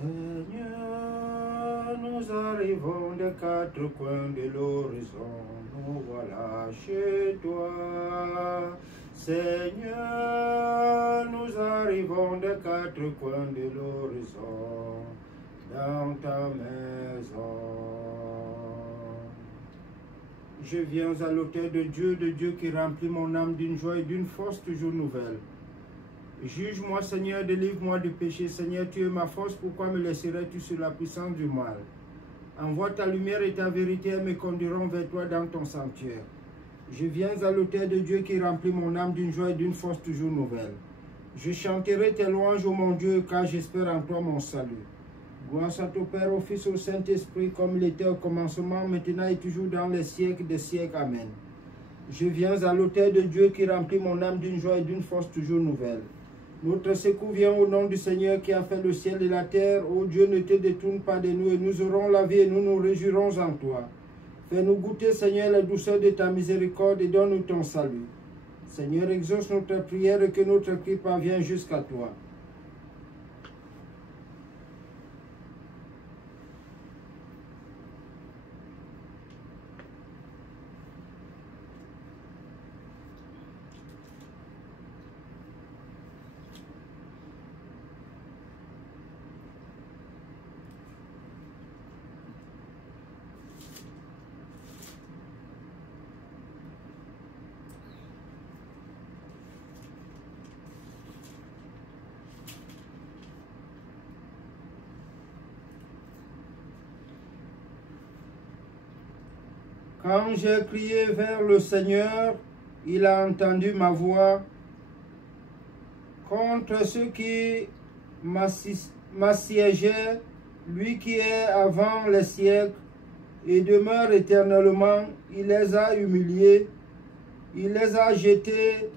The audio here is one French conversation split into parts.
Seigneur, nous arrivons des quatre coins de l'horizon, nous voilà chez toi. Seigneur, nous arrivons des quatre coins de l'horizon, dans ta maison. Je viens à l'autel de Dieu qui remplit mon âme d'une joie et d'une force toujours nouvelle. Juge-moi, Seigneur, délivre-moi du péché. Seigneur, tu es ma force, pourquoi me laisserais-tu sur la puissance du mal? Envoie ta lumière et ta vérité et me conduiront vers toi dans ton sanctuaire. Je viens à l'autel de Dieu qui remplit mon âme d'une joie et d'une force toujours nouvelle. Je chanterai tes louanges, ô mon Dieu, car j'espère en toi mon salut. Gloire soit au Père, au Fils, au Saint-Esprit, comme il était au commencement, maintenant et toujours dans les siècles des siècles. Amen. Je viens à l'autel de Dieu qui remplit mon âme d'une joie et d'une force toujours nouvelle. Notre secours vient au nom du Seigneur qui a fait le ciel et la terre. Ô Dieu, ne te détourne pas de nous et nous aurons la vie et nous nous réjouirons en toi. Fais-nous goûter, Seigneur, la douceur de ta miséricorde et donne-nous ton salut. Seigneur, exauce notre prière et que notre cri parvienne jusqu'à toi. Quand j'ai crié vers le Seigneur, il a entendu ma voix. Contre ceux qui m'assiégeaient, lui qui est avant les siècles et demeure éternellement, il les a humiliés, il les a jetés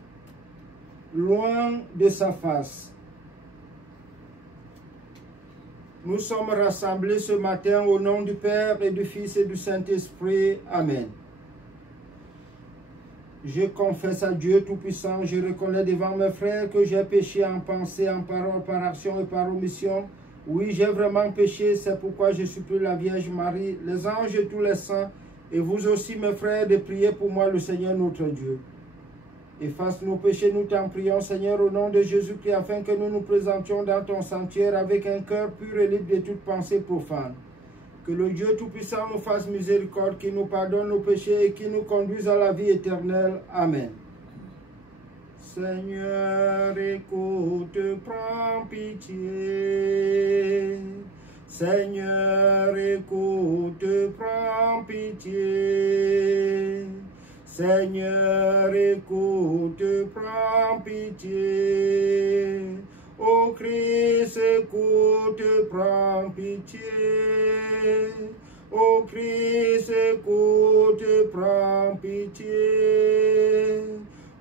loin de sa face. Nous sommes rassemblés ce matin au nom du Père et du Fils et du Saint-Esprit. Amen. Je confesse à Dieu Tout-Puissant, je reconnais devant mes frères que j'ai péché en pensée, en parole, par action et par omission. Oui, j'ai vraiment péché, c'est pourquoi je supplie la Vierge Marie, les anges et tous les saints, et vous aussi mes frères, de prier pour moi le Seigneur notre Dieu. Efface nos péchés, nous t'en prions, Seigneur, au nom de Jésus-Christ, afin que nous nous présentions dans ton sanctuaire avec un cœur pur et libre de toute pensée profane. Que le Dieu Tout-Puissant nous fasse miséricorde, qu'il nous pardonne nos péchés et qu'il nous conduise à la vie éternelle. Amen. Seigneur, écoute, prends pitié. Seigneur, écoute, prends pitié. Seigneur, écoute, prends pitié. Ô Christ, écoute, prends pitié. Ô Christ, écoute, prends pitié.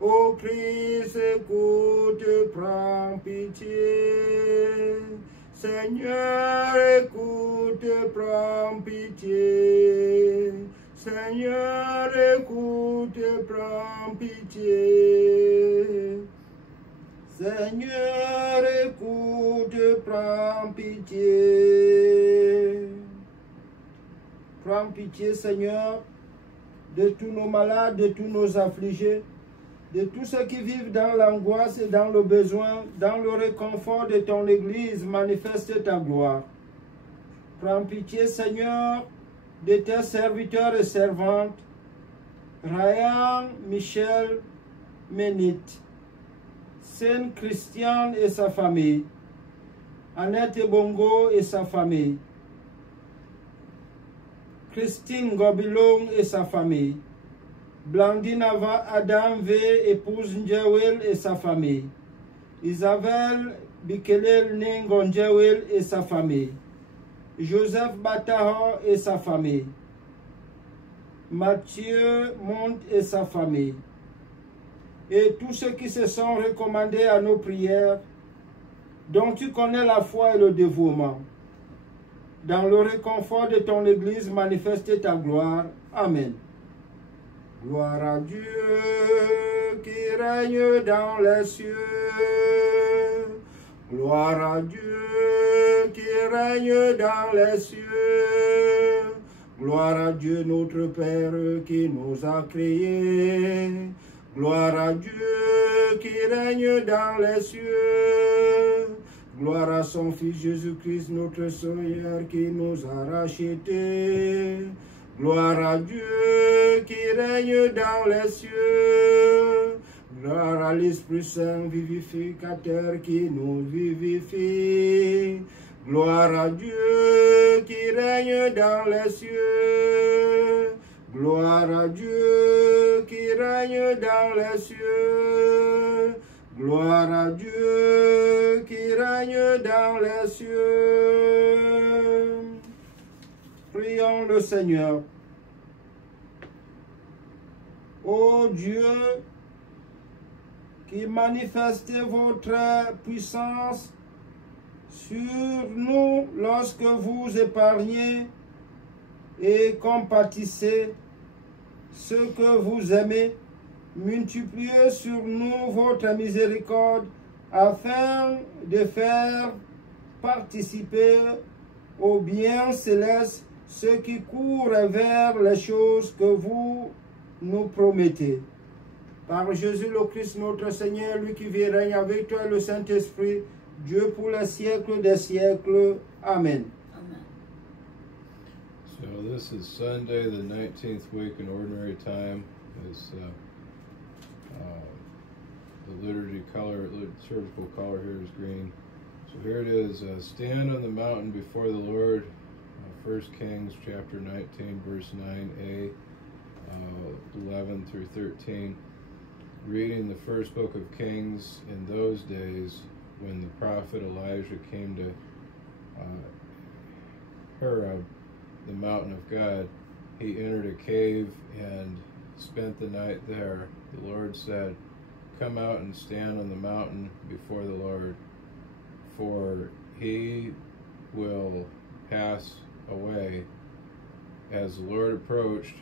Ô Christ, écoute, prends pitié. Seigneur, écoute, prends pitié. Seigneur, écoute, prends pitié. Seigneur, écoute, prends pitié. Prends pitié, Seigneur, de tous nos malades, de tous nos affligés, de tous ceux qui vivent dans l'angoisse et dans le besoin, dans le réconfort de ton Église, manifeste ta gloire. Prends pitié, Seigneur, de tes serviteurs et servantes, Ryan, Michel, Ménit, Sainte Christiane et sa famille, Annette Bongo et sa famille, Christine Gobilong et sa famille, Blandine Adam V, épouse Njewel et sa famille, Isabelle Bikelel Ningon Njewel et sa famille, Joseph Bataho et sa famille, Mathieu Monte et sa famille, et tous ceux qui se sont recommandés à nos prières, dont tu connais la foi et le dévouement. Dans le réconfort de ton Église, manifeste ta gloire. Amen. Gloire à Dieu qui règne dans les cieux. Gloire à Dieu qui règne dans les cieux. Gloire à Dieu notre Père qui nous a créés. Gloire à Dieu qui règne dans les cieux. Gloire à son Fils Jésus-Christ notre Seigneur qui nous a rachetés. Gloire à Dieu qui règne dans les cieux. Gloire à l'Esprit Saint vivificateur qui nous vivifie. Gloire à Dieu qui règne dans les cieux. Gloire à Dieu qui règne dans les cieux. Gloire à Dieu qui règne dans les cieux. Prions le Seigneur. Ô Dieu, qui manifestez votre puissance sur nous lorsque vous épargnez et compatissez ceux que vous aimez, multipliez sur nous votre miséricorde afin de faire participer au bien céleste ceux qui courent vers les choses que vous nous promettez. Par Jésus le Christ notre Seigneur, lui qui vit et règne avec toi le Saint-Esprit, Dieu pour les siècles des siècles. Amen. So this is Sunday, the 19th week in Ordinary Time. Is the liturgy color, liturgical color here is green. So here it is, stand on the mountain before the Lord, 1 Kings chapter 19, verse 9a, 11 through 13. Reading the first book of Kings. In those days, when the prophet Elijah came to Horeb, the mountain of God, he entered a cave and spent the night there. The Lord said, "Come out and stand on the mountain before the Lord, for he will pass away." As the Lord approached,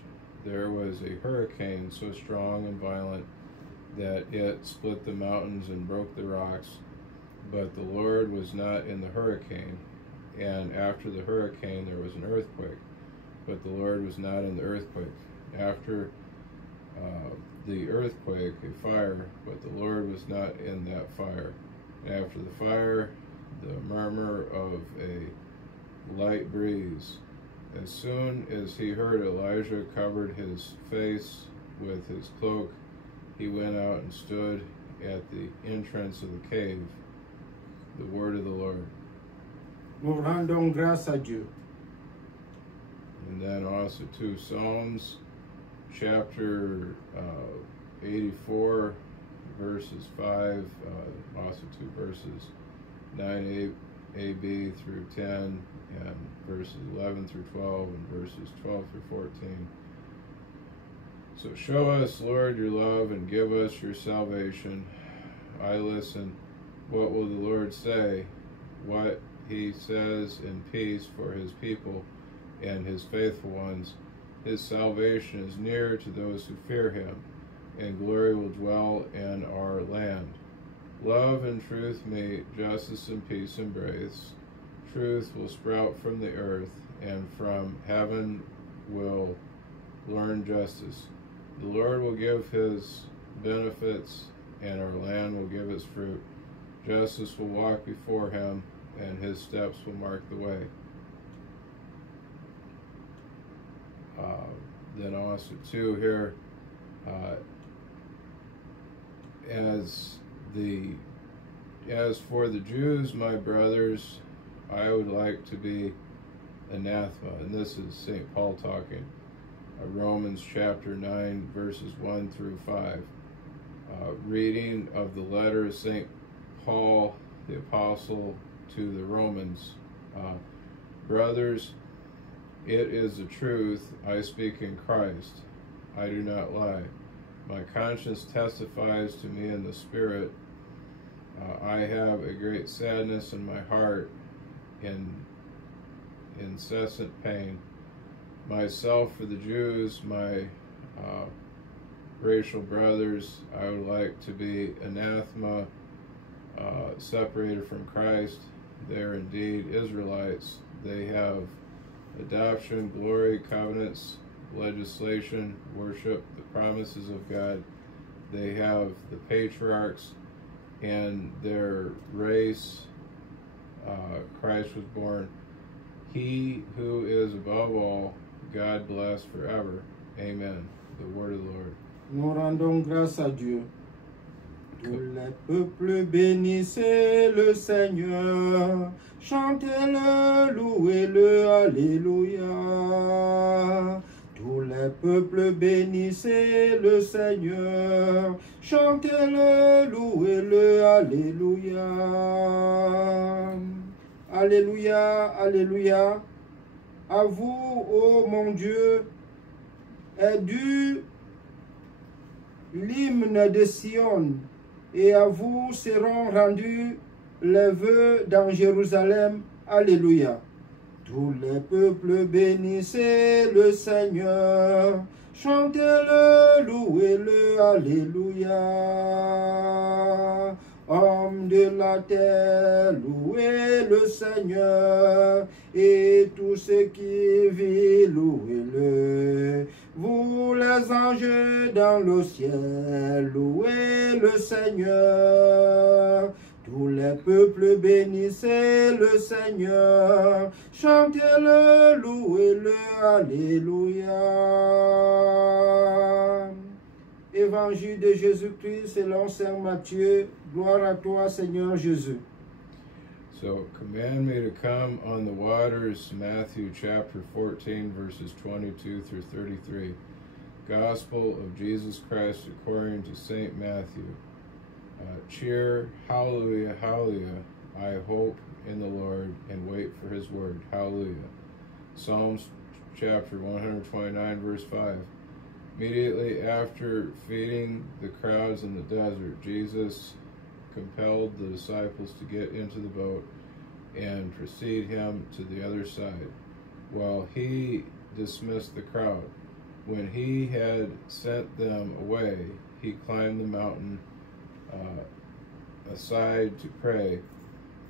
there was a hurricane so strong and violent that it split the mountains and broke the rocks. But the Lord was not in the hurricane. And after the hurricane there was an earthquake, but the Lord was not in the earthquake. After the earthquake, a fire, but the Lord was not in that fire. After the fire, the murmur of a light breeze. As soon as he heard Elijah covered his face with his cloak, he went out and stood at the entrance of the cave. The word of the Lord. Nous rendons grâce à Dieu. And then also to Psalms chapter 84, verses 5, also to verses 9ab through 10, and verses 11 through 12, and verses 12 through 14. So show us, Lord, your love and give us your salvation. I listen. What will the Lord say? What he says in peace for his people and his faithful ones. His salvation is near to those who fear him, and glory will dwell in our land. Love and truth meet, justice and peace embrace. Truth will sprout from the earth, and from heaven will learn justice. The Lord will give his benefits, and our land will give its fruit. Justice will walk before him, and his steps will mark the way. Then also too here, as for the Jews, my brothers, I would like to be anathema. And this is St. Paul talking. Romans chapter 9, verses 1 through 5. Reading of the letter of St. Paul, the apostle, to the Romans. Brothers, it is the truth. I speak in Christ. I do not lie. My conscience testifies to me in the Spirit. I have a great sadness in my heart, in incessant pain. Myself for the Jews, my racial brothers, I would like to be anathema, separated from Christ. They are indeed Israelites. They have adoption, glory, covenants, legislation, worship, the promises of God. They have the patriarchs and their race. Christ was born. He who is above all, God bless forever. Amen. The word of the Lord. Nous rendons grâce à Dieu. Tous les peuples bénissez le Seigneur, chantez-le, louez-le, alléluia. Tous les peuples bénissez le Seigneur, chantez-le, louez-le, alléluia. Alléluia, alléluia. À vous, ô mon Dieu, est dû l'hymne de Sion, et à vous seront rendus les vœux dans Jérusalem. Alléluia. Tous les peuples bénissez le Seigneur, chantez-le, louez-le, alléluia. Hommes de la terre, louez le Seigneur, et tous ceux qui vivent, louez-le. Vous les anges dans le ciel, louez le Seigneur. Tous les peuples bénissez le Seigneur, chantez-le, louez-le, alléluia. Évangile de Jésus-Christ selon Saint Matthieu. Gloire à toi, Seigneur Jésus. So, command me to come on the waters, Matthew chapter 14, verses 22 through 33. Gospel of Jesus Christ according to St. Matthew. Cheer, hallelujah, hallelujah. I hope in the Lord and wait for his word. Hallelujah. Psalms chapter 129, verse 5. Immediately after feeding the crowds in the desert, Jesus compelled the disciples to get into the boat and precede him to the other side, while he dismissed the crowd. When he had sent them away, he climbed the mountain aside to pray.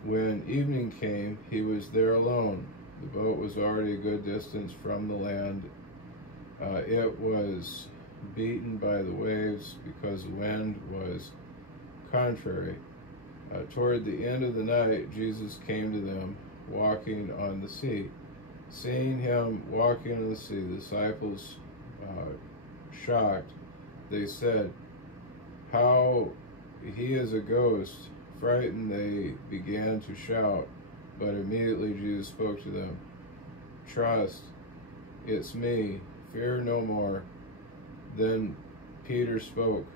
When evening came, he was there alone. The boat was already a good distance from the land. It was beaten by the waves because the wind was contrary. Toward the end of the night, Jesus came to them, walking on the sea. Seeing him walking on the sea, the disciples, shocked, they said, "How he is a ghost." Frightened, they began to shout, but immediately Jesus spoke to them. "Trust, it's me. Fear no more." Then Peter spoke,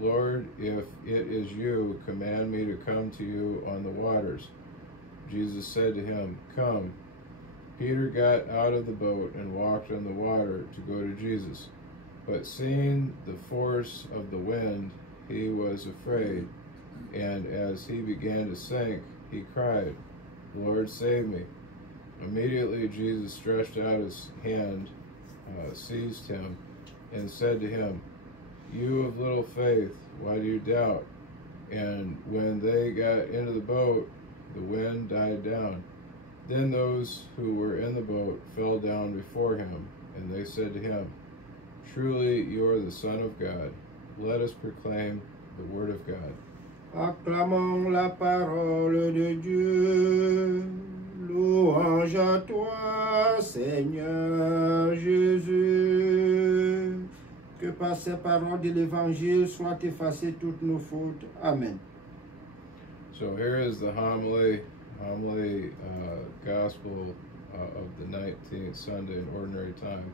"Lord, if it is you, command me to come to you on the waters." Jesus said to him, "Come." Peter got out of the boat and walked on the water to go to Jesus. But seeing the force of the wind, he was afraid, and as he began to sink, he cried, "Lord, save me." Immediately Jesus stretched out his hand, seized him, and said to him, "You of little faith, why do you doubt?" And when they got into the boat, the wind died down. Then those who were in the boat fell down before him, and they said to him, "Truly you are the Son of God." Let us proclaim the word of God. Acclamons la parole de Dieu. Louange à toi, Seigneur Jésus. Que par ces paroles de l'Évangile soient effacées toutes nos fautes. Amen. So here is the homily gospel of the 19th Sunday in Ordinary Time.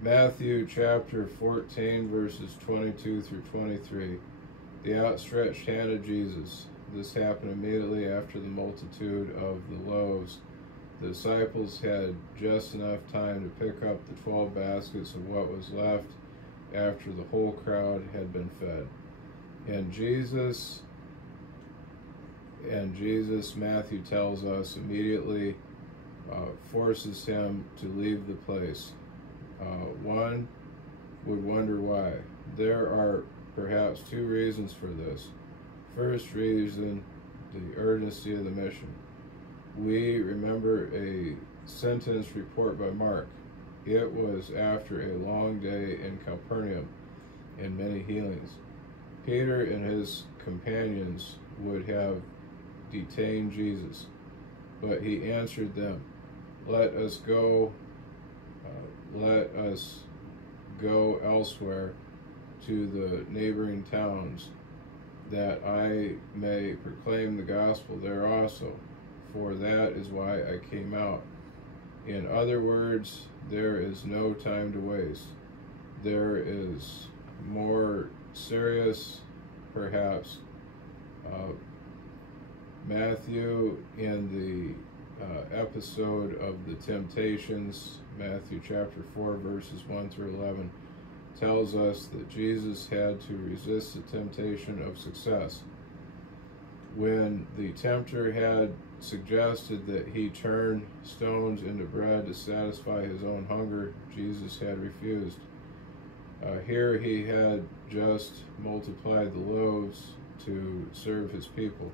Matthew chapter 14, verses 22 through 23. The outstretched hand of Jesus. This happened immediately after the multitude of the loaves. The disciples had just enough time to pick up the 12 baskets of what was left after the whole crowd had been fed. And Jesus, Matthew tells us, immediately forces him to leave the place. One would wonder why. There are perhaps two reasons for this. First reason, the urgency of the mission. we remember a sentence report by Mark. It was after a long day in Capernaum and many healings. Peter and his companions would have detained Jesus, but he answered them, let us go elsewhere to the neighboring towns, that I may proclaim the gospel there also, for that is why I came out. In other words, there is no time to waste. There is more serious, perhaps, Matthew in the episode of the temptations, Matthew chapter 4, verses 1 through 11, tells us that Jesus had to resist the temptation of success. When the tempter had suggested that he turn stones into bread to satisfy his own hunger, Jesus had refused. Here he had just multiplied the loaves to serve his people,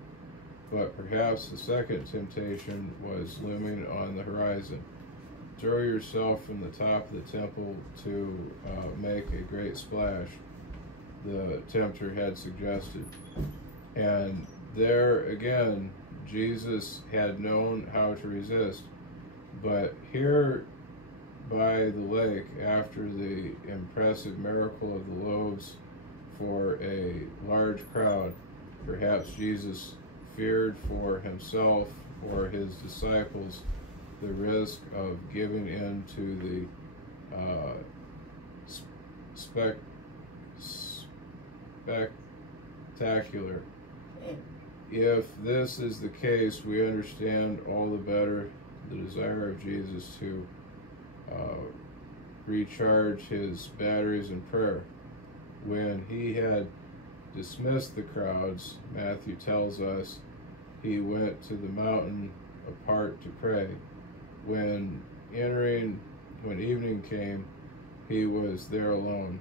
but perhaps the second temptation was looming on the horizon. Throw yourself from the top of the temple to make a great splash, the tempter had suggested. And there again, Jesus had known how to resist. But here by the lake, after the impressive miracle of the loaves for a large crowd, perhaps Jesus feared for himself or his disciples the risk of giving in to the spectacular. If this is the case, we understand all the better the desire of Jesus to recharge his batteries in prayer. When he had dismissed the crowds, Matthew tells us, he went to the mountain apart to pray. When evening came, he was there alone.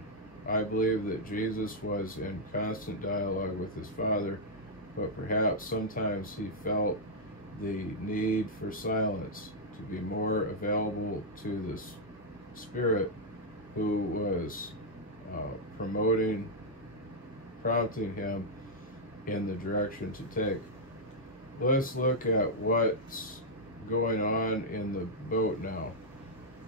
I believe that Jesus was in constant dialogue with his Father, but perhaps sometimes he felt the need for silence, to be more available to the Spirit who was prompting him in the direction to take. Let's look at what's going on in the boat now.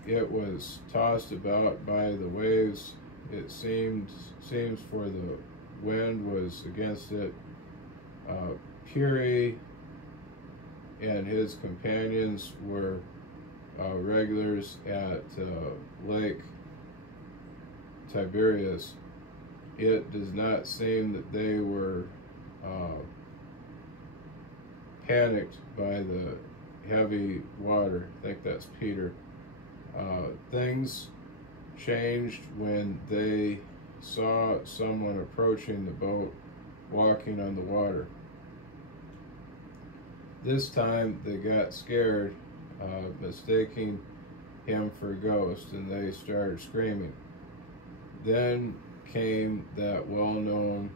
It was tossed about by the waves. It seems for the wind was against it. Puri and his companions were regulars at Lake Tiberias. It does not seem that they were panicked by the heavy water. I think that's Peter. Things changed when they saw someone approaching the boat walking on the water. This time they got scared, mistaking him for a ghost, and they started screaming. Then came that well-known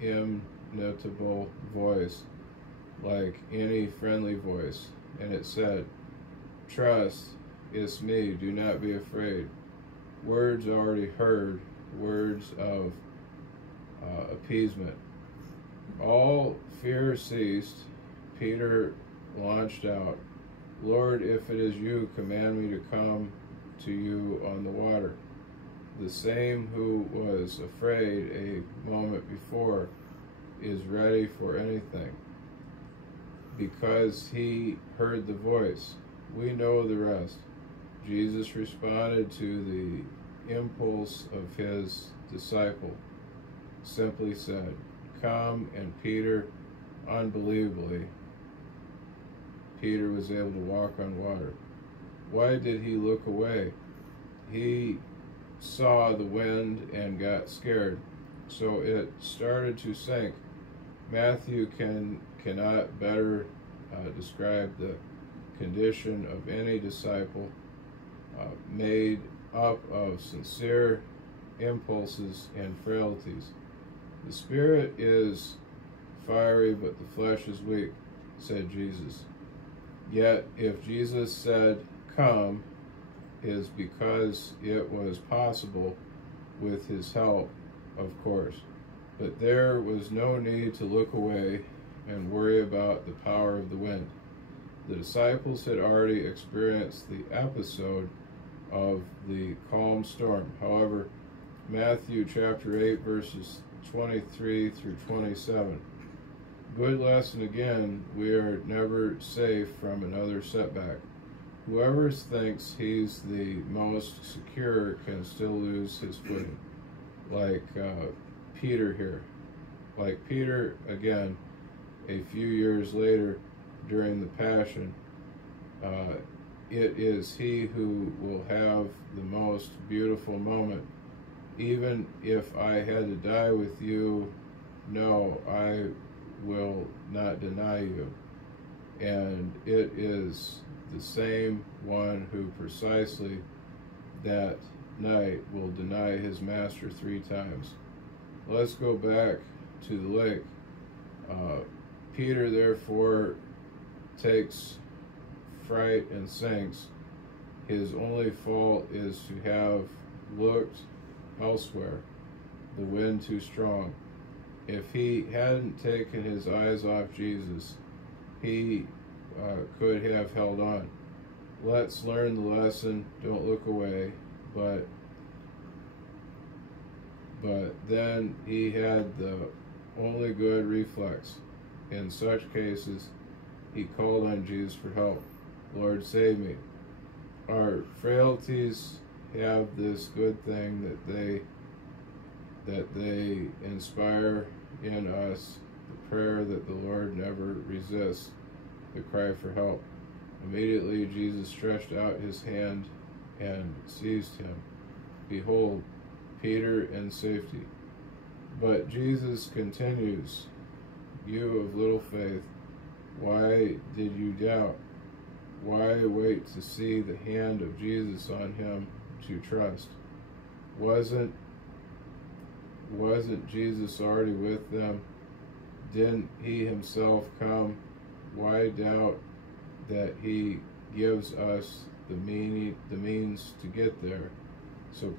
inimitable voice, like any friendly voice, and it said, "Trust, it's me, do not be afraid." Words already heard, words of appeasement. All fear ceased. Peter launched out, "Lord, if it is you, command me to come to you on the water." The same who was afraid a moment before is ready for anything, because he heard the voice. We know the rest. Jesus responded to the impulse of his disciple, simply said, "Come," and Peter, unbelievably, Peter was able to walk on water. Why did he look away? He saw the wind and got scared, so it started to sink. Matthew cannot better describe the condition of any disciple made up of sincere impulses and frailties. The Spirit is fiery, but the flesh is weak, said Jesus. Yet if Jesus said, come, is because it was possible with his help, of course. But there was no need to look away and worry about the power of the wind. The disciples had already experienced the episode of the calm storm. However, Matthew chapter 8, verses 23 through 27. Good lesson again, we are never safe from another setback. Whoever thinks he's the most secure can still lose his footing. Like Peter here. Like Peter, again, a few years later during the Passion, it is he who will have the most beautiful moment. Even if I had to die with you, no, I will not deny you. And it is the same one who precisely that night will deny his master 3 times. Let's go back to the lake. Peter therefore takes fright and sinks. His only fault is to have looked elsewhere, the wind too strong. If he hadn't taken his eyes off Jesus, he could have held on. Let's learn the lesson. Don't look away. But then he had the only good reflex. In such cases, he called on Jesus for help. Lord, save me. Our frailties have this good thing that they inspire in us the prayer that the Lord never resists, the cry for help. Immediately Jesus stretched out his hand and seized him. Behold, Peter in safety. But Jesus continues, you of little faith, why did you doubt? Why wait to see the hand of Jesus on him to trust? Wasn't Jesus already with them? Didn't he himself come? Why doubt that he gives us the means to get there? So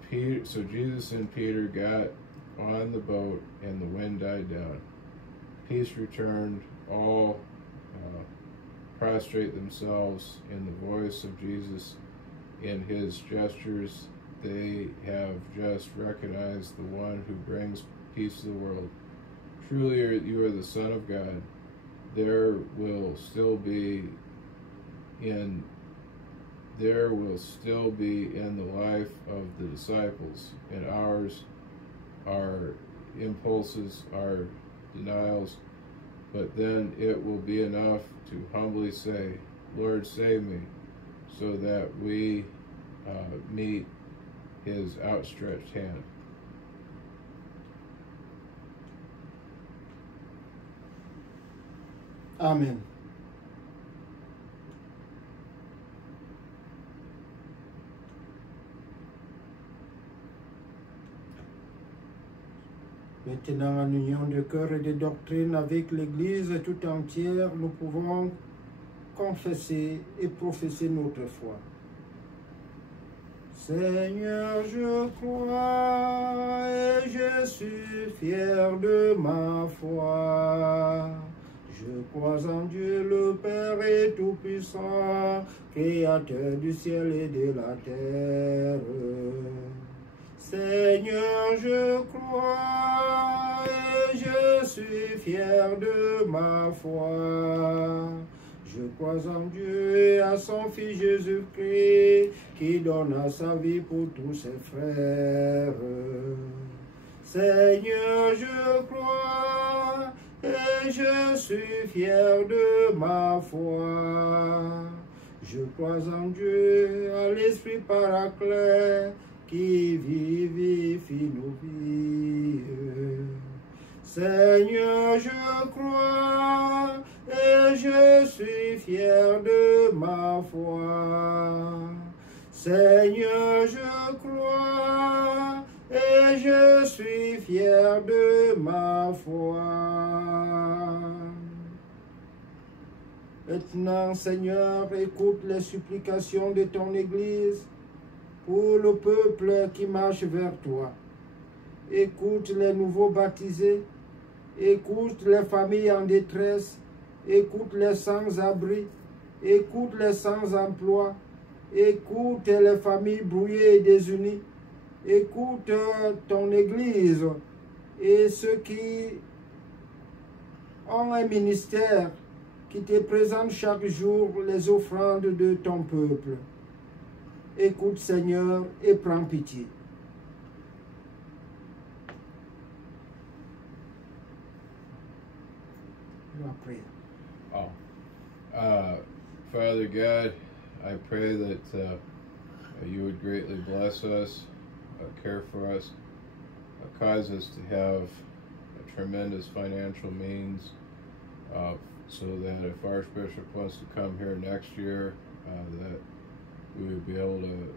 Jesus and Peter got on the boat, and the wind died down. Peace returned. All prostrate themselves in the voice of Jesus, in his gestures. They have just recognized the one who brings peace to the world. Truly, you are the Son of God. There will still be in the life of the disciples and ours, our impulses, our denials, but then it will be enough to humbly say, Lord, save me, so that we meet his outstretched hand. Amen. Maintenant, en union de cœur et de doctrine avec l'Église tout entière, nous pouvons confesser et professer notre foi. Seigneur, je crois et je suis fier de ma foi. Je crois en Dieu le Père et Tout-Puissant, Créateur du ciel et de la terre. Seigneur, je crois et je suis fier de ma foi. Je crois en Dieu et à son Fils Jésus-Christ, qui donna sa vie pour tous ses frères. Seigneur, je crois et je suis fier de ma foi. Je crois en Dieu, à l'Esprit Paraclet, qui vivifie nos vies. Seigneur, je crois et je suis fier de ma foi. Seigneur, je crois et je suis fier de ma foi. Maintenant, Seigneur, écoute les supplications de ton Église pour le peuple qui marche vers toi. Écoute les nouveaux baptisés, écoute les familles en détresse, écoute les sans-abri, écoute les sans-emploi, écoute les familles brouillées et désunies, écoute ton Église et ceux qui ont un ministère qui te présente chaque jour les offrandes de ton peuple. Écoute, Seigneur, et prends pitié. Your prayer. Father God, I pray that you would greatly bless us, care for us, cause us to have a tremendous financial means, so that if Archbishop wants to come here next year, that we would be able to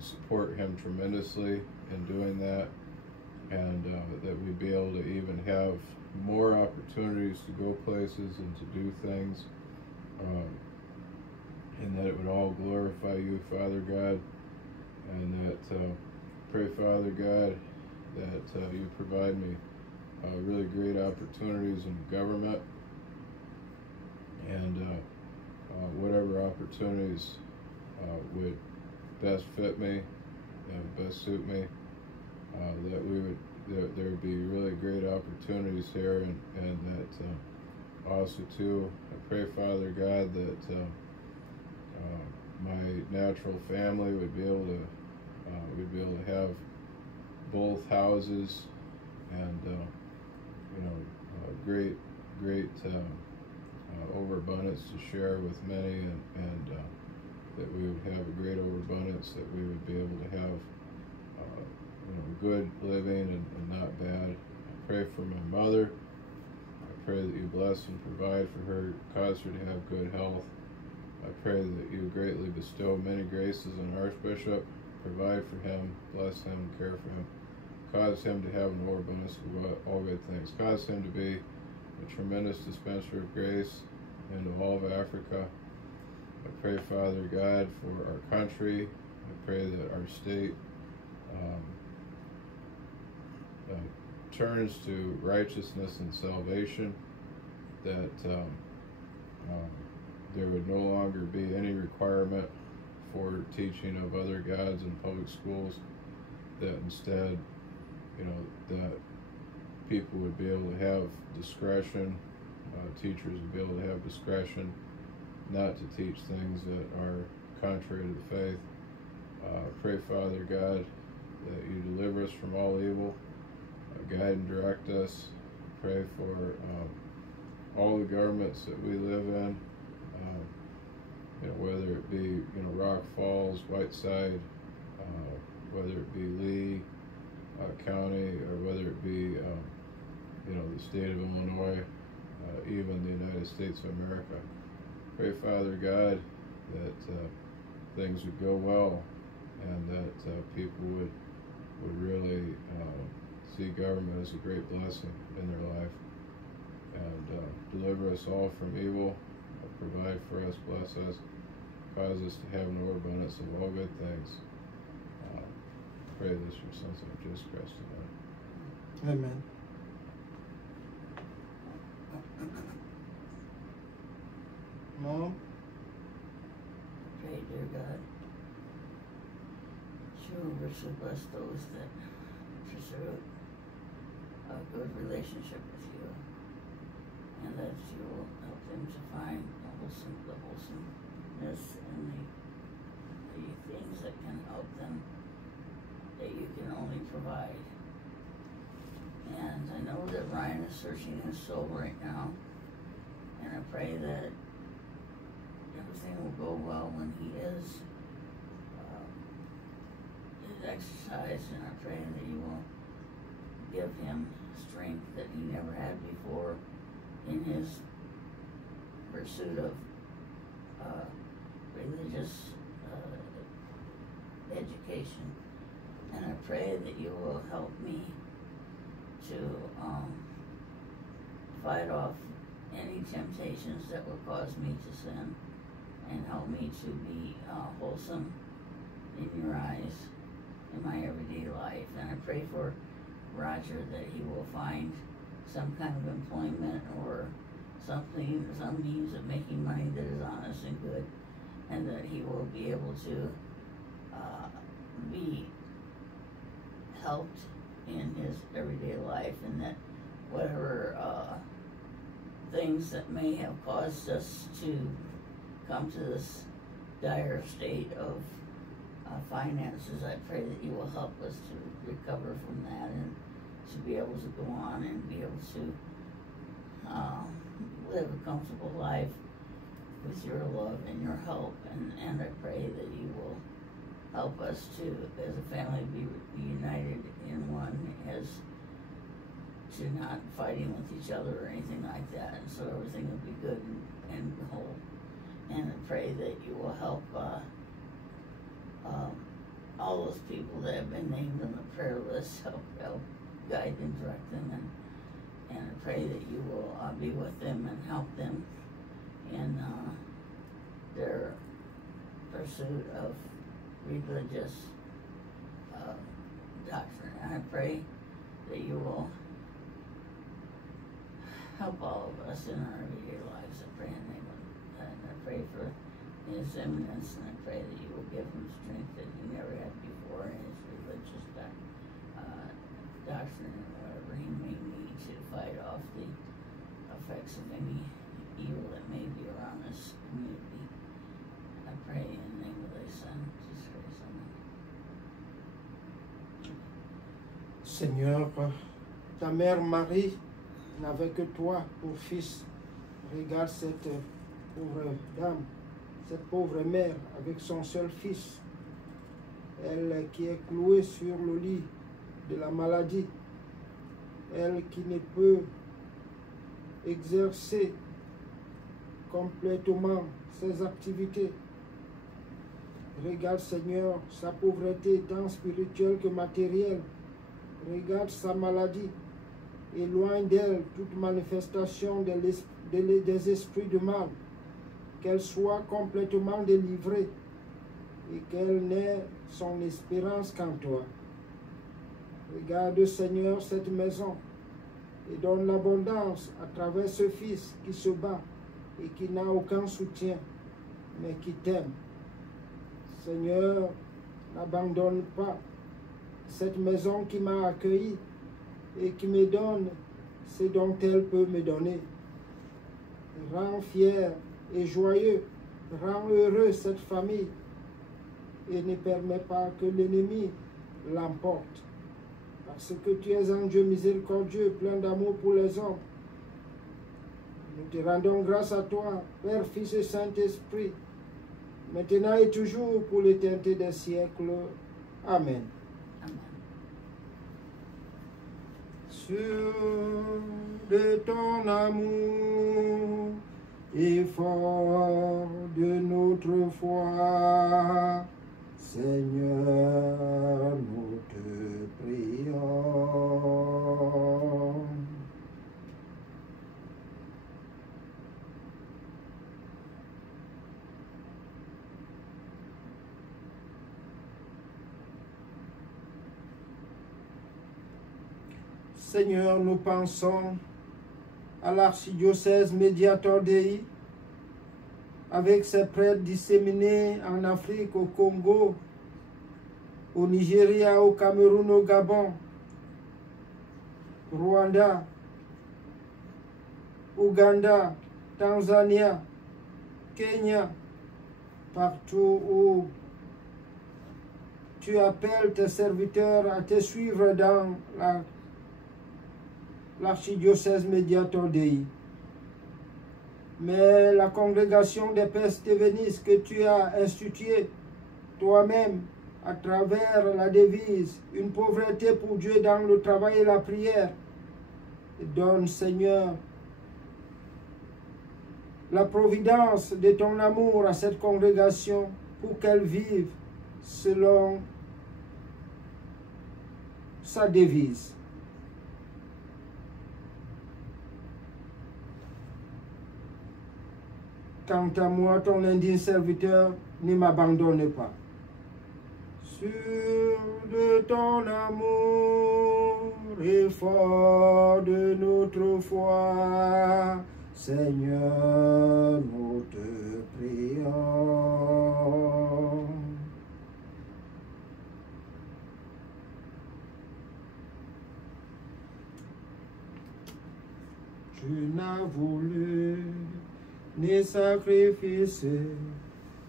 support him tremendously in doing that, and that we'd be able to even have more opportunities to go places and to do things, and that it would all glorify you, Father God, and that pray, Father God, that you provide me really great opportunities in government, and whatever opportunities would best fit me and best suit me, that there would be really great opportunities here, and that also too, I pray, Father God, that my natural family would be able to we'd be able to have both houses, and great overabundance to share with many, and that we would have a great overabundance, that we would be able to have good living and not bad. I pray for my mother. I pray that you bless and provide for her, cause her to have good health. I pray that you greatly bestow many graces on Archbishop, provide for him, bless him, care for him, cause him to have an overabundance of all good things, cause him to be a tremendous dispenser of grace into all of Africa. I pray, Father God, for our country. I pray that our state turns to righteousness and salvation, that there would no longer be any requirement for teaching of other gods in public schools, that instead, that people would be able to have discretion, teachers would be able to have discretion not to teach things that are contrary to the faith. Pray, Father God, that you deliver us from all evil, guide and direct us. Pray for all the governments that we live in, whether it be Rock Falls, Whiteside, whether it be Lee County, or whether it be the state of Illinois, even the United States of America. Pray, Father God, that things would go well, and that people would really see government as a great blessing in their life, and deliver us all from evil, provide for us, bless us, cause us to have an overabundance of all good things. Pray this for Son of Jesus Christ. Amen. Mom? Pray, dear God, you will richly bless those that pursue a good relationship with you, and that you will help them to find the wholesomeness and the things that can help them, that you can only provide. And I know that Ryan is searching his soul right now, and I pray that everything will go well when he is exercise, and I pray that you will give him strength that he never had before in his pursuit of religious education. And I pray that you will help me to fight off any temptations that would cause me to sin, and help me to be wholesome in your eyes in my everyday life. And I pray for Roger that he will find some kind of employment or something, some means of making money that is honest and good, and that he will be able to be helped in his everyday life, and that whatever things that may have caused us to come to this dire state of finances, I pray that you will help us to recover from that and to be able to go on and be able to live a comfortable life with your love and your help, and I pray that you will help us to, as a family, be united in one, as to not fighting with each other or anything like that, and so everything will be good and whole. And I pray that you will help all those people that have been named on the prayer list, help guide and direct them, and I pray that you will be with them and help them in their pursuit of religious doctrine. And I pray that you will help all of us in our everyday lives. I pray in the name of that, and I pray for His Eminence, and I pray that you will give him strength that he never had before in his religious doctrine, and whatever he may need to fight off the effects of any evil that may be around this community. I pray in the name of thy Son, Jesus Christ. Amen. Seigneur, ta mère Marie n'avait que toi pour fils. Regarde cette pauvre dame, cette pauvre mère avec son seul fils, elle qui est clouée sur le lit de la maladie, elle qui ne peut exercer complètement ses activités. Regarde, Seigneur, sa pauvreté tant spirituelle que matérielle. Regarde sa maladie. Éloigne d'elle toute manifestation des esprits de mal. Qu'elle soit complètement délivrée et qu'elle n'ait son espérance qu'en toi. Regarde, Seigneur, cette maison et donne l'abondance à travers ce fils qui se bat et qui n'a aucun soutien, mais qui t'aime. Seigneur, n'abandonne pas cette maison qui m'a accueilli et qui me donne ce dont elle peut me donner. Rends fier et joyeux, rends heureux cette famille et ne permets pas que l'ennemi l'emporte. Parce que tu es un Dieu miséricordieux, plein d'amour pour les hommes. Nous te rendons grâce à toi, Père, Fils et Saint-Esprit, maintenant et toujours pour l'éternité des siècles. Amen. Amen. Sûr de ton amour et fort de notre foi, Seigneur, nous te prions. Seigneur, nous pensons à l'archidiocèse Médiator Dei, avec ses prêtres disséminés en Afrique, au Congo, au Nigeria, au Cameroun, au Gabon, Rwanda, Ouganda, Tanzania, Kenya, partout où tu appelles tes serviteurs à te suivre dans l'archidiocèse Médiator Dei. Mais la congrégation des pères stévénistes que tu as instituée toi-même à travers la devise « Une pauvreté pour Dieu dans le travail et la prière », donne, Seigneur, la providence de ton amour à cette congrégation pour qu'elle vive selon sa devise. Quant à moi, ton indigne serviteur, ne m'abandonne pas. Sûr de ton amour et fort de notre foi, Seigneur, nous te prions. Tu n'as voulu ni sacrifice,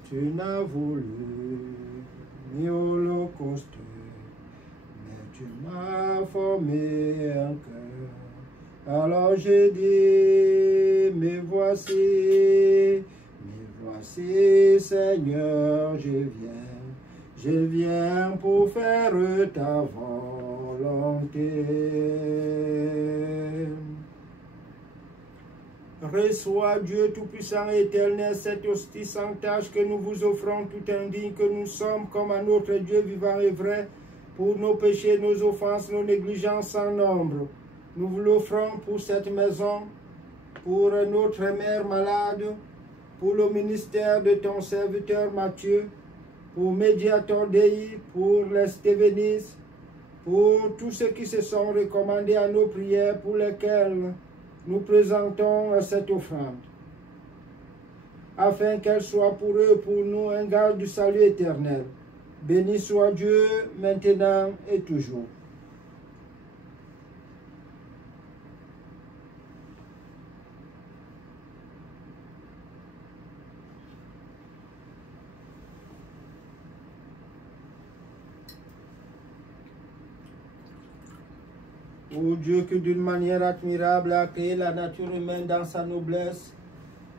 tu n'as voulu ni holocauste, mais tu m'as formé un cœur. Alors j'ai dit, me voici, Seigneur, je viens pour faire ta volonté. Reçois, Dieu Tout-Puissant et Éternel, cette hostie sans tâche que nous vous offrons, tout indigne que nous sommes, comme à notre Dieu vivant et vrai, pour nos péchés, nos offenses, nos négligences sans nombre. Nous vous l'offrons pour cette maison, pour notre mère malade, pour le ministère de ton serviteur Matthieu, pour Médiator Dei, pour les Stévénis, pour tous ceux qui se sont recommandés à nos prières, pour lesquels nous présentons cette offrande, afin qu'elle soit pour eux, pour nous, un gage du salut éternel. Béni soit Dieu, maintenant et toujours. Ô Dieu, que d'une manière admirable a créé la nature humaine dans sa noblesse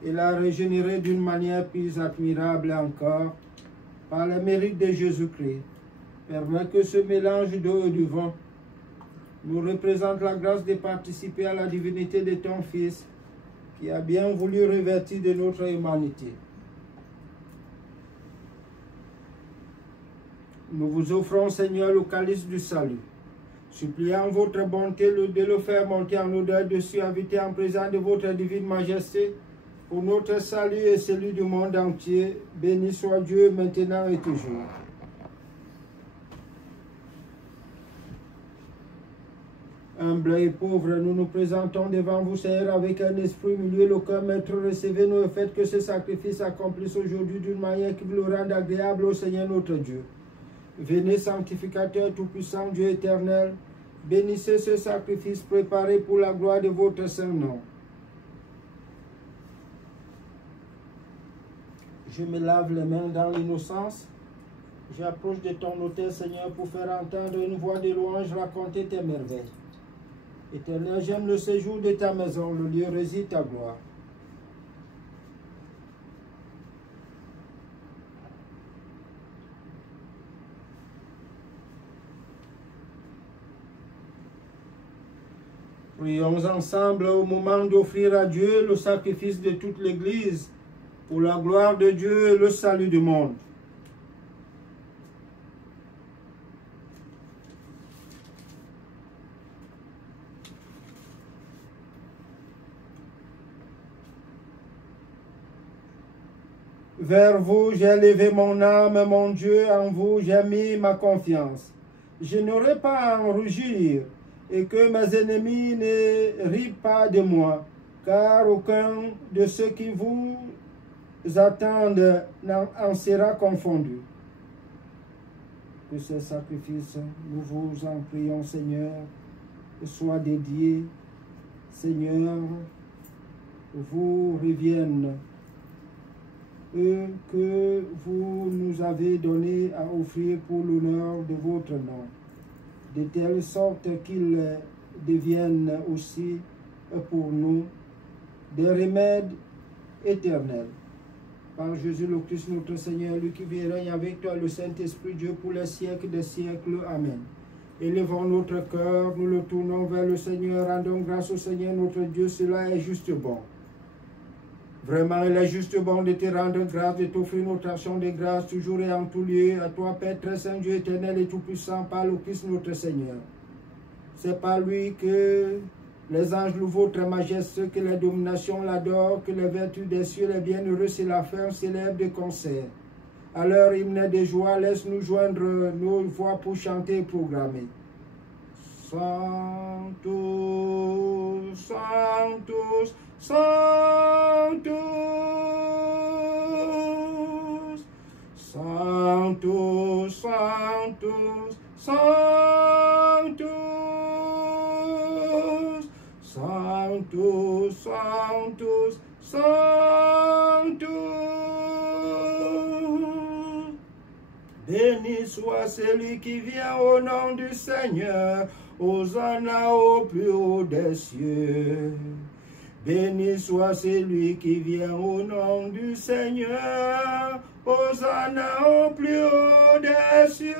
et l'a régénérée d'une manière plus admirable encore par le mérite de Jésus-Christ, permet que ce mélange d'eau et du vent nous représente la grâce de participer à la divinité de ton Fils qui a bien voulu revêtir de notre humanité. Nous vous offrons, Seigneur, le calice du salut, suppliant votre bonté de le faire monter en odeur de suavité en présence de votre divine majesté, pour notre salut et celui du monde entier. Béni soit Dieu maintenant et toujours. Humble et pauvre, nous nous présentons devant vous, Seigneur, avec un esprit humilié, le cœur maître. Recevez-nous et faites que ce sacrifice s'accomplisse aujourd'hui d'une manière qui vous le rende agréable au Seigneur notre Dieu. Venez, sanctificateur tout-puissant, Dieu éternel, bénissez ce sacrifice préparé pour la gloire de votre saint nom. Je me lave les mains dans l'innocence. J'approche de ton autel, Seigneur, pour faire entendre une voix de louange, raconter tes merveilles. Éternel, j'aime le séjour de ta maison, le lieu réside ta gloire. Prions ensemble au moment d'offrir à Dieu le sacrifice de toute l'Église pour la gloire de Dieu et le salut du monde. Vers vous, j'ai levé mon âme, mon Dieu, en vous, j'ai mis ma confiance. Je n'aurai pas à en rougir, et que mes ennemis ne rient pas de moi, car aucun de ceux qui vous attendent en sera confondu. Que ce sacrifice, nous vous en prions, Seigneur, soit dédié, Seigneur, vous revienne, et que vous nous avez donné à offrir pour l'honneur de votre nom, de telle sorte qu'ils deviennent aussi pour nous des remèdes éternels. Par Jésus le Christ notre Seigneur, lui qui vit et règne avec toi, le Saint-Esprit Dieu, pour les siècles des siècles. Amen. Élevons notre cœur, nous le tournons vers le Seigneur, rendons grâce au Seigneur notre Dieu, cela est juste bon. Vraiment, il est juste bon de te rendre grâce, de t'offrir notre action de grâce, toujours et en tout lieu, à toi, Père très saint, Dieu éternel et tout-puissant, par le Christ notre Seigneur. C'est par lui que Les anges louent très majestueux, que les dominations l'adorent, que les vertus des cieux, les bienheureux c'est la fin célèbre de concert. À leur hymne de joie, laisse-nous joindre nos voix pour chanter et proclamer. Sanctus, Sanctus, Sanctus, Sanctus, Sanctus, Sanctus, Sanctus, Sanctus, Sanctus. Béni soit celui qui vient au nom du Seigneur, Hosanna au plus haut des cieux. Béni soit celui qui vient au nom du Seigneur, Hosanna au plus haut des cieux.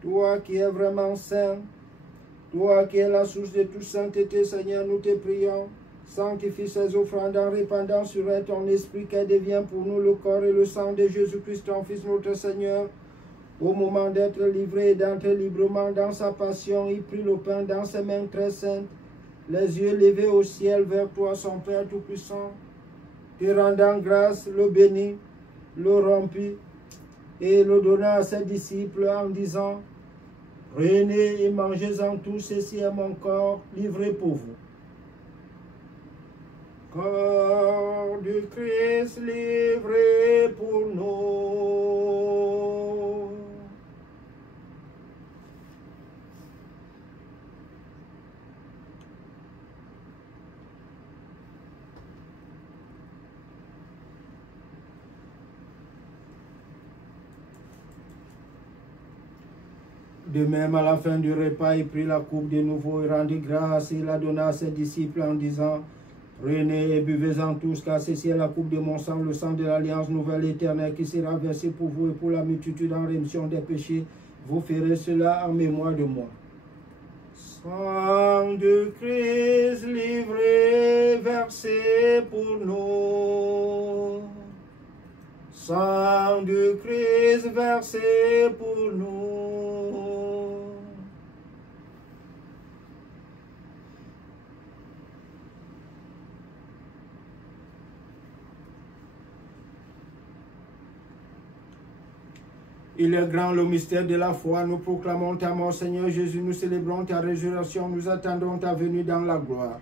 Toi qui es vraiment saint, toi qui es la source de toute sainteté, Seigneur, nous te prions. Sanctifie ces offrandes en répandant sur elle ton esprit, qu'elle devient pour nous le corps et le sang de Jésus-Christ, ton Fils, notre Seigneur. Au moment d'être livré et d'entrer librement dans sa passion, il prit le pain dans ses mains très saintes, les yeux levés au ciel vers toi, son Père Tout-Puissant. Te rendant grâce, le bénit, le rompit et le donna à ses disciples en disant: prenez et mangez-en tous, ceci est mon corps livré pour vous. Corps du Christ livré pour nous. De même, à la fin du repas, il prit la coupe de nouveau et rendit grâce et la donna à ses disciples en disant: prenez et buvez-en tous, car ceci est la coupe de mon sang, le sang de l'alliance nouvelle et éternelle, qui sera versé pour vous et pour la multitude en rémission des péchés. Vous ferez cela en mémoire de moi. Sang de Christ livré, versé pour nous. Sang de Christ versé pour nous. Il est grand le mystère de la foi. Nous proclamons ta mort, Seigneur Jésus. Nous célébrons ta résurrection. Nous attendons ta venue dans la gloire.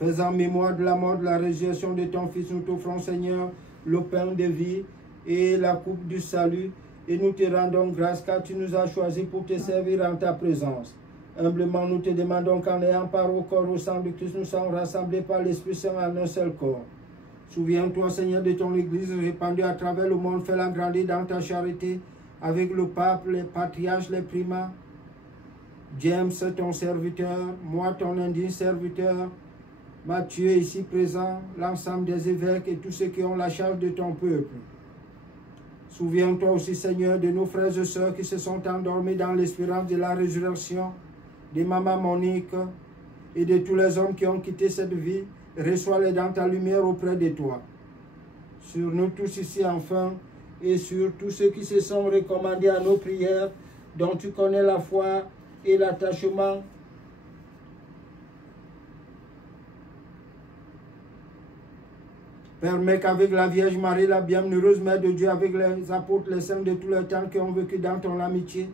Faisant mémoire de la mort, de la résurrection de ton Fils, nous t'offrons, Seigneur, le pain de vie et la coupe du salut. Et nous te rendons grâce car tu nous as choisis pour te servir en ta présence. Humblement, nous te demandons qu'en ayant part au corps, au sang de Christ, nous sommes rassemblés par l'Esprit Saint en un seul corps. Souviens-toi, Seigneur, de ton Église répandue à travers le monde. Fais-la grandir dans ta charité, avec le pape, les patriarches, les primats, James, ton serviteur, moi, ton indigne serviteur, Matthieu, ici présent, l'ensemble des évêques et tous ceux qui ont la charge de ton peuple. Souviens-toi aussi, Seigneur, de nos frères et sœurs qui se sont endormis dans l'espérance de la résurrection, de Maman Monique et de tous les hommes qui ont quitté cette vie. Reçois-les dans ta lumière auprès de toi. Sur nous tous ici, enfin, et sur tous ceux qui se sont recommandés à nos prières, dont tu connais la foi et l'attachement. Permets qu'avec la Vierge Marie, la bienheureuse Mère de Dieu, avec les apôtres, les saints de tout le temps qui ont vécu dans ton amitié,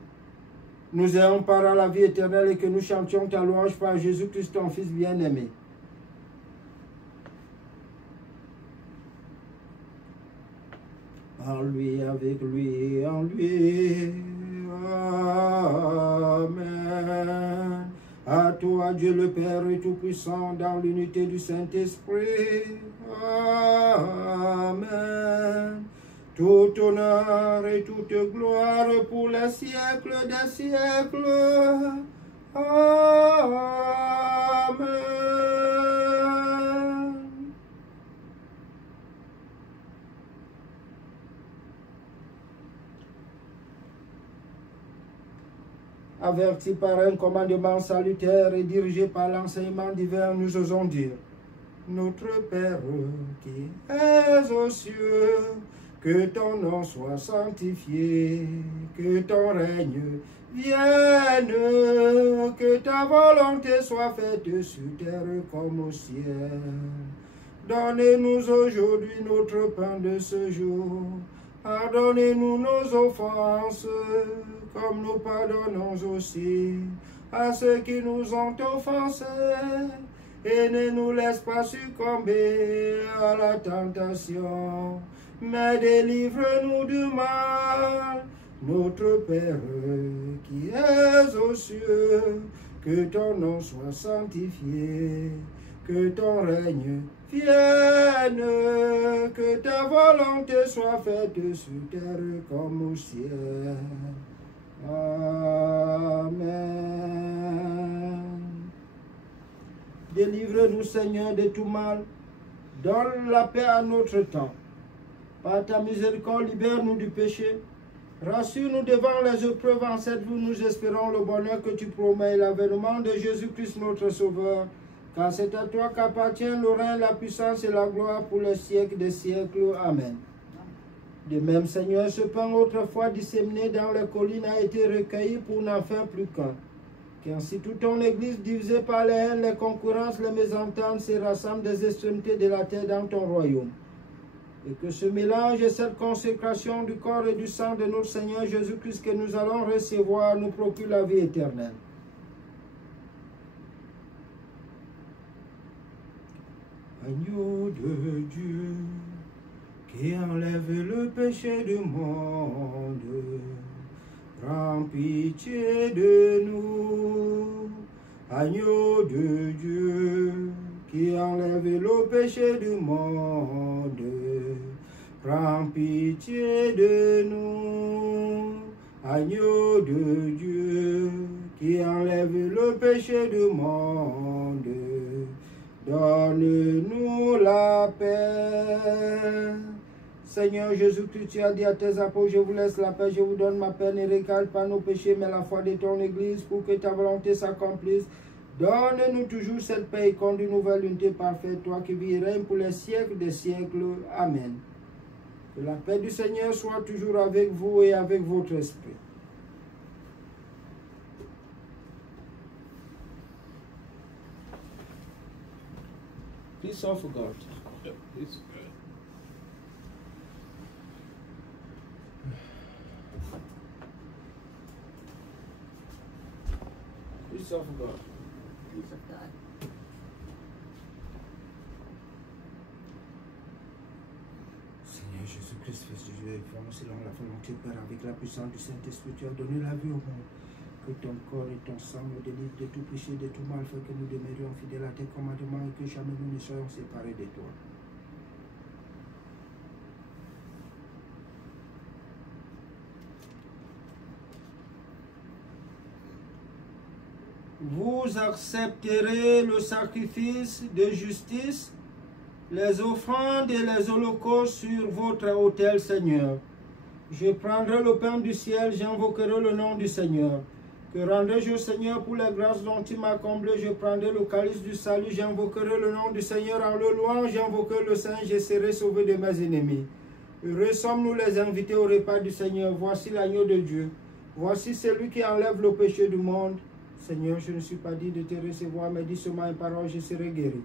nous ayons part à la vie éternelle et que nous chantions ta louange par Jésus-Christ, ton Fils bien-aimé. En lui, avec lui et en lui. Amen. À toi, Dieu le Père et Tout-Puissant, dans l'unité du Saint-Esprit. Amen. Tout honneur et toute gloire pour les siècles des siècles. Amen. Avertis par un commandement salutaire et dirigé par l'enseignement divin, nous osons dire: Notre Père qui es aux cieux, que ton nom soit sanctifié, que ton règne vienne, que ta volonté soit faite sur terre comme au ciel. Donnez-nous aujourd'hui notre pain de ce jour. Pardonnez-nous nos offenses, comme nous pardonnons aussi à ceux qui nous ont offensés. Et ne nous laisse pas succomber à la tentation, mais délivre-nous du mal. Notre Père qui es aux cieux, que ton nom soit sanctifié, que ton règne vienne, que ta volonté soit faite sur terre comme au ciel. Amen. Délivre-nous, Seigneur, de tout mal. Donne la paix à notre temps. Par ta miséricorde, libère-nous du péché. Rassure-nous devant les épreuves. En cette vie, nous espérons le bonheur que tu promets et l'avènement de Jésus-Christ, notre Sauveur. Car c'est à toi qu'appartient le règne, la puissance et la gloire pour les siècles des siècles. Amen. De même, Seigneur, ce pain autrefois disséminé dans les collines a été recueilli pour n'en faire plus qu'un. Qu'ainsi toute ton Église, divisée par les haines, les concurrences, les mésententes, se rassemble des extrémités de la terre dans ton royaume. Et que ce mélange et cette consécration du corps et du sang de notre Seigneur Jésus-Christ que nous allons recevoir nous procure la vie éternelle. Agneau de Dieu, qui enlève le péché du monde, prends pitié de nous. Agneau de Dieu, qui enlève le péché du monde, prends pitié de nous. Agneau de Dieu, qui enlève le péché du monde, donne-nous la paix. Seigneur Jésus-Christ, tu as dit à tes apôtres, je vous laisse la paix, je vous donne ma paix, ne regarde pas nos péchés, mais la foi de ton Église, pour que ta volonté s'accomplisse. Donne-nous toujours cette paix et conduis-nous vers l'unité parfaite, toi qui vis et règnes pour les siècles des siècles. Amen. Que la paix du Seigneur soit toujours avec vous et avec votre esprit. Peace of God. Yep, it's good. Peace of God. Peace of God. Seigneur Jésus-Christ, Fils de Dieu, forme selon la volonté du Père avec la puissance du Saint-Esprit, tu as donné la vie au monde. Que ton corps et ton sang nous délivrent de tout péché, de tout mal, fait que nous demeurions fidèles à tes commandements et que jamais nous ne soyons séparés de toi. Vous accepterez le sacrifice de justice, les offrandes et les holocaustes sur votre autel, Seigneur. Je prendrai le pain du ciel, j'invoquerai le nom du Seigneur. Que rendrai-je au Seigneur pour les grâces dont il m'a comblé? Je prendrai le calice du salut, j'invoquerai le nom du Seigneur en le louant, j'invoquerai le Saint, je serai sauvé de mes ennemis. Heureux sommes-nous les invités au repas du Seigneur. Voici l'agneau de Dieu. Voici celui qui enlève le péché du monde. Seigneur, je ne suis pas digne de te recevoir, mais dis seulement une parole, je serai guéri.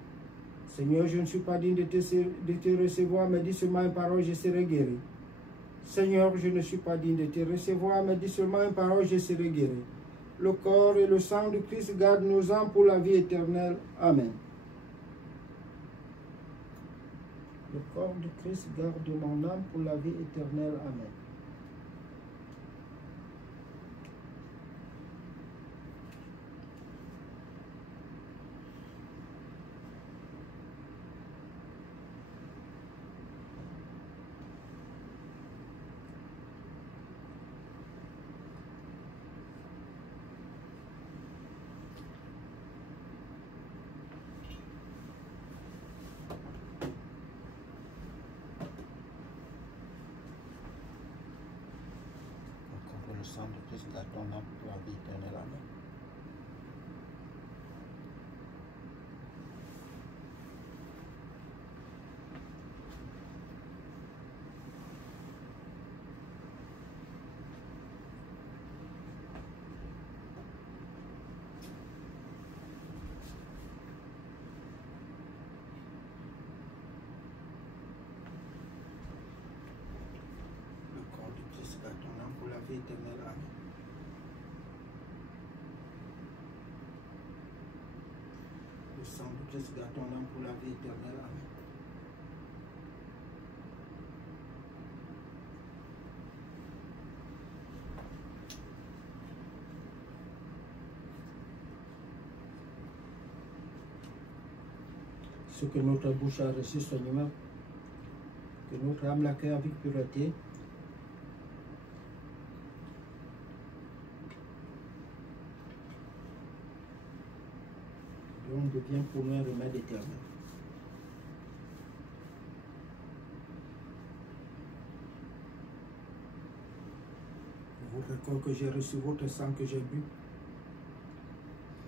Seigneur, je ne suis pas digne de te recevoir, mais dis seulement une parole, je serai guéri. Seigneur, je ne suis pas digne de te recevoir, mais dis seulement une parole, je serai guéri. Le corps et le sang du Christ gardent nos âmes pour la vie éternelle. Amen. Le corps du Christ garde mon âme pour la vie éternelle. Amen. Le sang de Christ garde ton âme pour la vie éternelle. Amen. sang de Christ, garde ton âme pour la vie éternelle. Amen. Ce que notre bouche a reçu, Seigneur, que notre âme l'accueille avec pureté. Et on devient pour nous un remède éternel. Votre corps que j'ai reçu, votre sang que j'ai bu,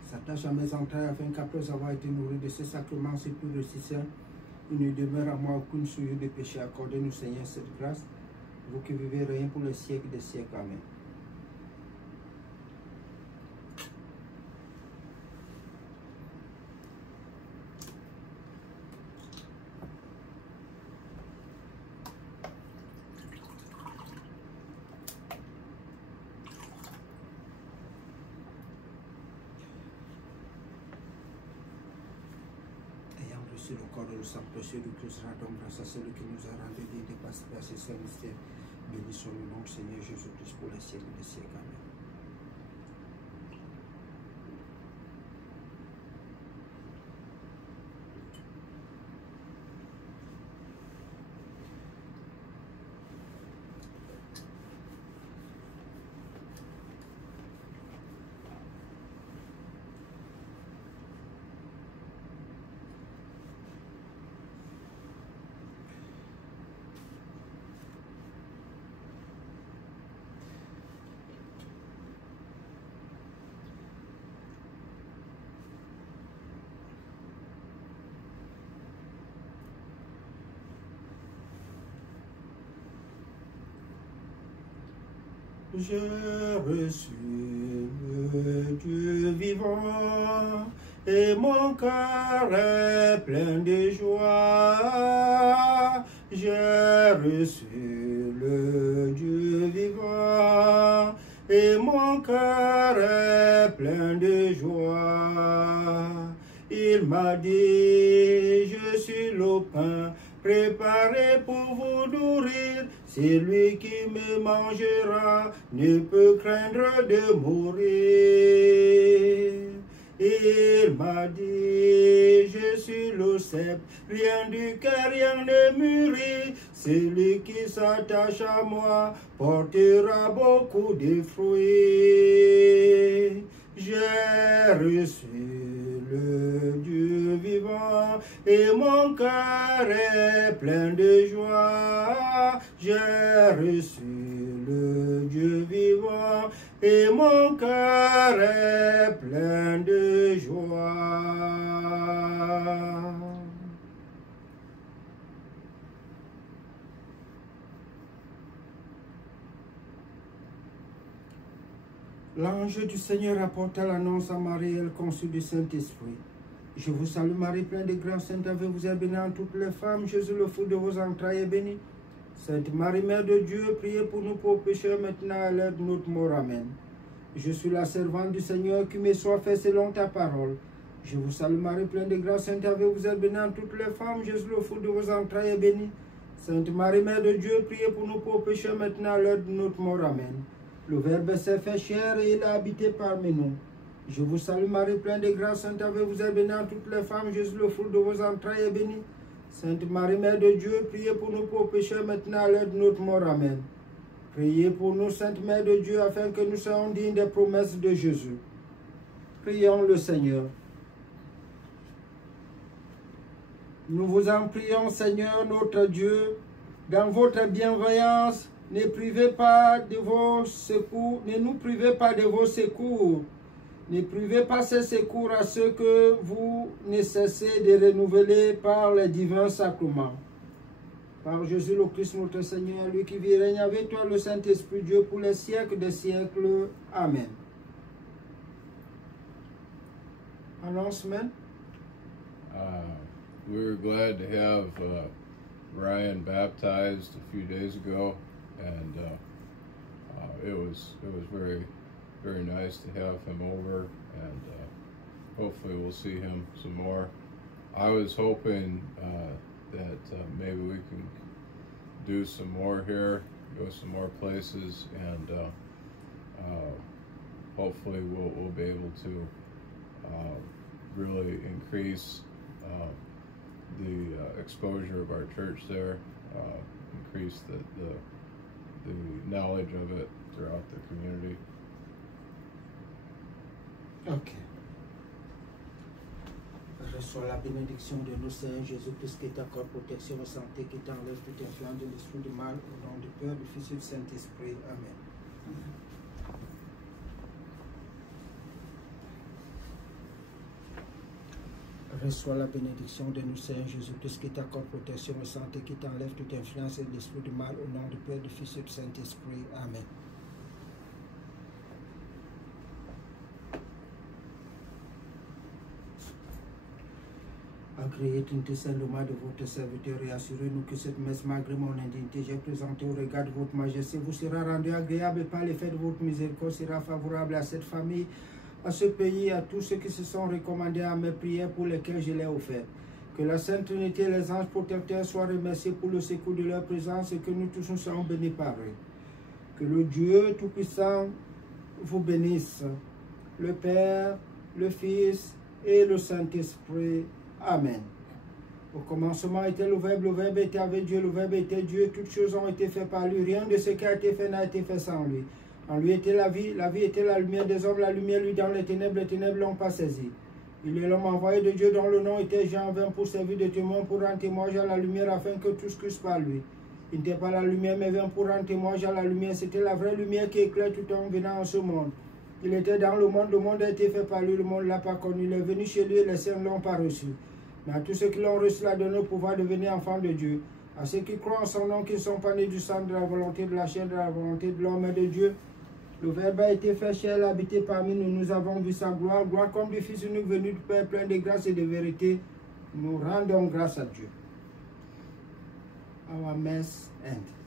s'attache à mes entrailles afin qu'après avoir été nourri de ce sacrement si pur et si saint, il ne demeure à moi aucune souillure de péché. Accordez-nous, Seigneur, cette grâce, vous qui vivez rien pour les siècles des siècles. Amen. Le corps et le sang précieux du Christ, rendons grâce à celui qui nous a rendu dignes de participer à ces saints mystères. Bénissons le nom du Seigneur Jésus-Christ pour les siècles des siècles. Amen. J'ai reçu le Dieu vivant et mon cœur est plein de joie. J'ai reçu le Dieu vivant et mon cœur est plein de joie. Il m'a dit, je suis le pain préparé pour vous nourrir. Celui qui me mangera ne peut craindre de mourir. Il m'a dit, je suis le cep, rien du cœur, rien ne mûrit. Celui qui s'attache à moi portera beaucoup de fruits. J'ai reçu le Dieu vivant et mon cœur est plein de joie. J'ai reçu le Dieu vivant et mon cœur est plein de joie. L'ange du Seigneur apporta l'annonce à Marie, elle conçut du Saint-Esprit. Je vous salue Marie, pleine de grâce, Sainte Ave, vous êtes bénie entre toutes les femmes, Jésus, le fruit de vos entrailles, est béni. Sainte Marie, Mère de Dieu, priez pour nous pauvres pécheurs, maintenant à l'heure de notre mort. Amen. Je suis la servante du Seigneur, qui me soit fait selon ta parole. Je vous salue Marie, pleine de grâce, Sainte Ave, vous êtes bénie entre toutes les femmes, Jésus, le fruit de vos entrailles, est béni. Sainte Marie, Mère de Dieu, priez pour nous pauvres pécheurs, maintenant à l'heure de notre mort. Amen. Le Verbe s'est fait chair et il a habité parmi nous. Je vous salue Marie, pleine de grâce, Sainte Ave, vous êtes bénie entre toutes les femmes, Jésus, le fruit de vos entrailles, est béni. Sainte Marie, Mère de Dieu, priez pour nous pauvres pécheurs, maintenant à l'heure de notre mort. Amen. Priez pour nous, Sainte Mère de Dieu, afin que nous soyons dignes des promesses de Jésus. Prions le Seigneur. Nous vous en prions, Seigneur, notre Dieu, dans votre bienveillance, ne privez pas de vos secours, ne nous privez pas de vos secours. Ne privez pas ces secours à ceux que vous ne cessez de renouveler par les divins sacrements. Par Jésus le Christ, notre Seigneur, lui qui vit et règne avec toi, le Saint-Esprit Dieu, pour les siècles des siècles. Amen. Announcement. We were glad to have Ryan baptized a few days ago, and it was very nice to have him over, and hopefully we'll see him some more. I was hoping that maybe we can do some more here, go some more places, and hopefully we'll be able to really increase the exposure of our church there, increase the knowledge of it throughout the community. Ok. Reçois la bénédiction de nos Seigneur Jésus-Christ qui t'accorde protection et santé, qui t'enlève toute influence de l'esprit du mal, au nom du Père, du Fils et du Saint-Esprit. Amen. Reçois la bénédiction de nous Seigneur Jésus-Christ qui t'accorde protection et santé, qui t'enlève toute influence de l'esprit du mal, au nom du Père, du Fils et du Saint-Esprit. Amen. Agréez Trinité Saint-Loma de votre serviteur et assurez-nous que cette messe, malgré mon indignité, j'ai présentée au regard de votre majesté, vous sera rendue agréable par l'effet de votre miséricorde, sera favorable à cette famille, à ce pays, à tous ceux qui se sont recommandés à mes prières pour lesquelles je l'ai offert. Que la Sainte Trinité et les anges protecteurs soient remerciés pour le secours de leur présence et que nous tous nous soyons bénis par eux. Que le Dieu Tout-Puissant vous bénisse, le Père, le Fils et le Saint-Esprit. Amen. Au commencement était le Verbe était avec Dieu, le Verbe était Dieu, toutes choses ont été faites par lui, rien de ce qui a été fait n'a été fait sans lui. En lui était la vie était la lumière des hommes, la lumière lui dans les ténèbres l'ont pas saisi. Il est l'homme envoyé de Dieu dont le nom était Jean, vint pour servir de témoin, pour rendre témoignage à la lumière afin que tous crissent par lui. Il n'était pas la lumière mais vint pour rendre témoignage à la lumière, c'était la vraie lumière qui éclaire tout homme venant en ce monde. Il était dans le monde a été fait par lui, le monde ne l'a pas connu, il est venu chez lui et les saints ne l'ont pas reçu. Mais à tous ceux qui l'ont reçu, il a donné le pouvoir de devenir enfants de Dieu. À ceux qui croient en son nom, qui ne sont pas nés du sang, de la volonté de la chair, de la volonté de l'homme et de Dieu. Le Verbe a été fait chair, il a habité parmi nous. Nous avons vu sa gloire, gloire comme du Fils unique venu du Père, plein de grâce et de vérité. Nous rendons grâce à Dieu. Our mess end.